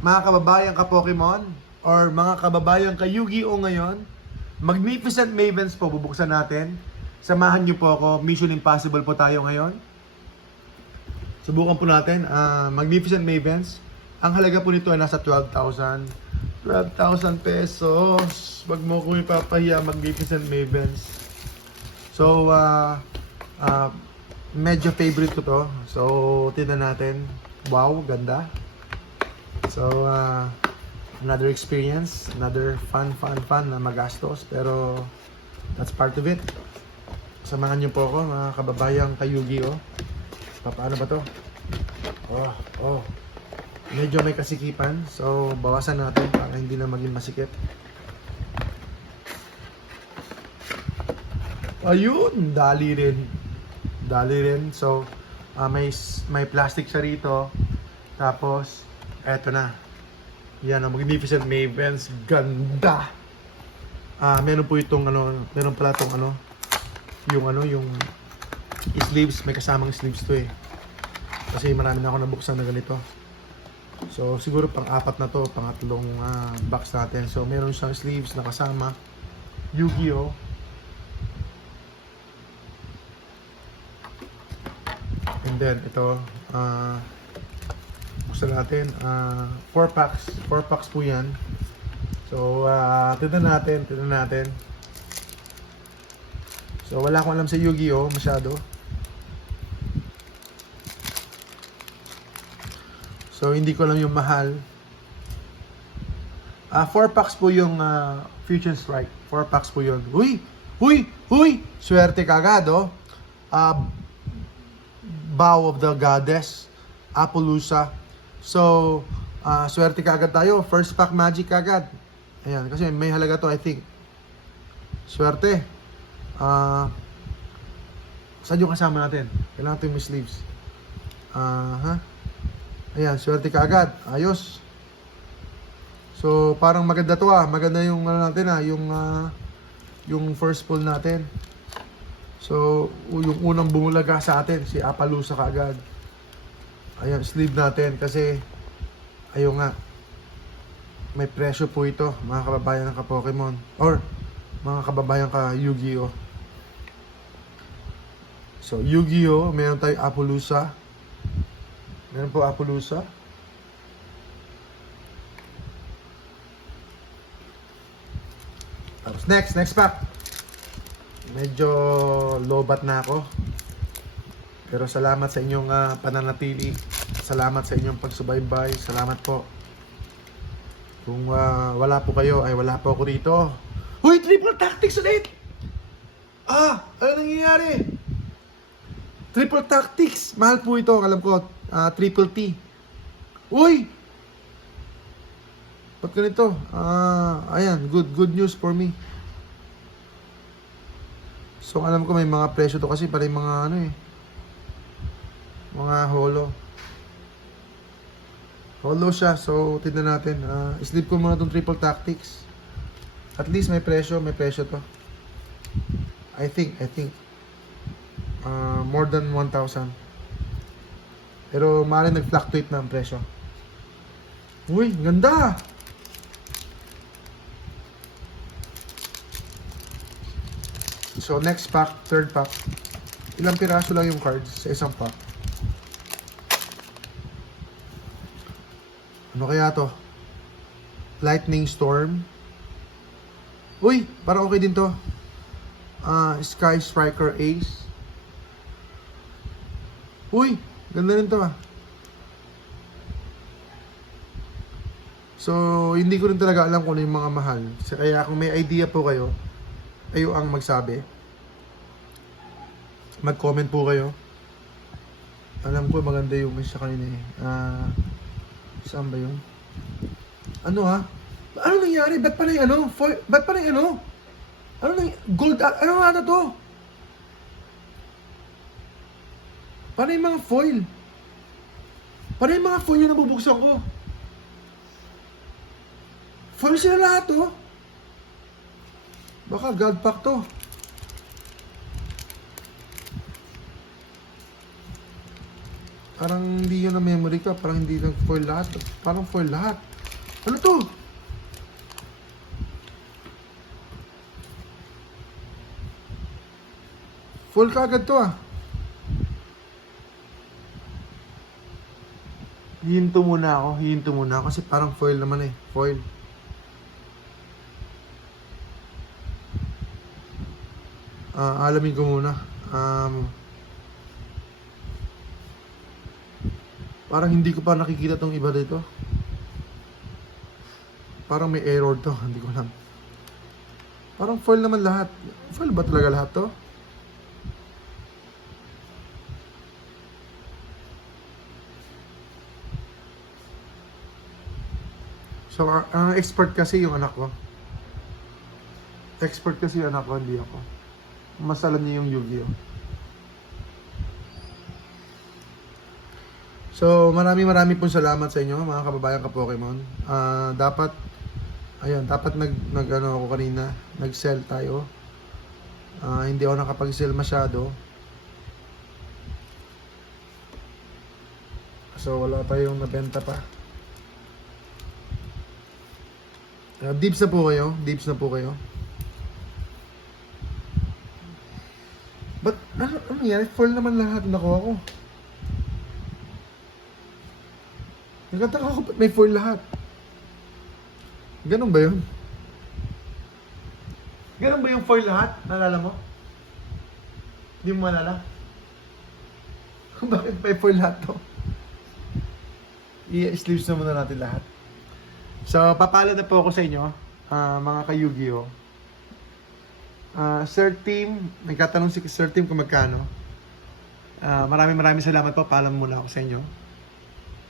mga kababayan ka Pokemon or mga kababayan ka Yu-Gi-Oh ngayon, Magnificent Mavens po bubuksan natin. Samahan niyo po ako. Mission Impossible po tayo ngayon. Subukan po natin. Magnificent Mavens. Ang halaga po nito ay nasa 12,000. 12,000 pesos. Wag mo ko ipapahiya, Magnificent Mavens. So, medyo favorite ko to. So, tignan natin. Wow, ganda. So, another experience. Another fun na magastos. Pero, that's part of it. Samahan niyo po ako, mga kababayang ka-Yu-Gi-Oh. Paano ba to? Oh. Medyo may kasikipan. So, bawasan natin para hindi na maging masikip. Ayun! Dali rin. So, may plastic siya rito. Tapos, eto na. Yan, ang Magnificent Mavens. Ganda! Meron po itong meron pala itong yung sleeves. May kasamang sleeves to eh. Kasi marami na ako nabuksan na ganito. So, siguro pang-apat na to, pangatlong box natin. So, meron siyang sleeves na kasama Yu-Gi-Oh! And then, ito, buksan natin. 4 packs. 4 packs po yan. So, tignan natin. So, wala akong alam sa Yu-Gi-Oh! Masyado. So, hindi ko alam yung mahal. 4 packs po yung Fusion Strike. 4 packs po yun. Huy! Swerte kagad, oh. Bow of the Goddess. Appaloosa. So, swerte kagad tayo. First pack magic kagad. Ayan, kasi may halaga to, I think. Swerte. Saan yung kasama natin? Kailangan ito yung sleeves. Ayan, swerte ka agad. Ayos. So, parang maganda to Maganda yung natin yung first pull natin. So, yung unang bumulaga sa atin, si Appaloosa ka agad. Ayan, sleeve natin kasi ayun nga. May presyo po ito, mga kababayan ka Pokemon or mga kababayan ka Yu-Gi-Oh. So, Yu-Gi-Oh, meron tayong Appaloosa. Meron po Appaloosa. Tapos next pack. Medyo lobat na ako. Pero salamat sa inyong pananatili. Salamat sa inyong pagsubaybay. Salamat po. Kung wala po kayo, ay wala po ako rito. Huy! Triple Tactics ulit! Ano nangyayari? Triple Tactics! Mahal po ito, alam ko. Triple T. Uy! Ba't ganito? Ayan, good news for me. So, alam ko may mga presyo to kasi para yung mga mga holo. Holo siya. So, tignan natin. Sleep ko muna itong Triple Tactics. At least may presyo to. I think more than 1,000. Pero maaaring nag-fluctuate na ang presyo. Uy, ganda! So, next pack, third pack. Ilang piraso lang yung cards sa isang pack. Ano kaya to? Lightning Storm. Uy, parang okay din to. Sky Striker Ace. Uy, ganda rin to So, hindi ko rin talaga alam kung ano yung mga mahal. Kaya kung may idea po kayo, kayo ang magsabi. Mag-comment po kayo. Alam ko maganda yung may sa kanina eh. Saan ba yun? Ano Ano nangyari? Ba't pa na yung Ba't pa na yung Ano nang gold? Ano na to? Paano yung mga foil? Paano yung mga foil na nabubuksan ko? Foil sila lahat Baka god pack to. Parang hindi yun na memory ka. Parang hindi lang foil lahat. Parang foil lahat. Ano to? Full kagad to ah. Hihinto muna ako kasi parang foil naman eh. Foil. Alamin ko muna. Parang hindi ko pa nakikita tong iba dito. Parang may error to, hindi ko alam. Parang foil naman lahat. Foil ba talaga lahat to? So, ang expert kasi yung anak ko. Expert kasi yung anak ko, hindi ako. Mas alam niya yung Yu-Gi-Oh. So, maraming pong salamat sa inyo, mga kababayan ka-Pokemon. Dapat, ayun, dapat nag-ano ako kanina, nag-sell tayo. Hindi ako nakapag-sell masyado. So, wala tayong nabenta pa. Dips na po kayo. Dips na po kayo. But, ano yan? Full naman lahat nakuha ko. Nagkataka ko ba't may full lahat? Ganun ba yun? Ganun ba yung foil lahat? Nalala mo? Hindi mo malala? Bakit may foil lahat to? I-sleeves na muna natin lahat. So, papalo na po ako sa inyo, mga ka-Yu-Gi-Oh. Sir Team, nagkatanong si Sir Team kung magkano. Maraming salamat po. Paalam muna ako sa inyo.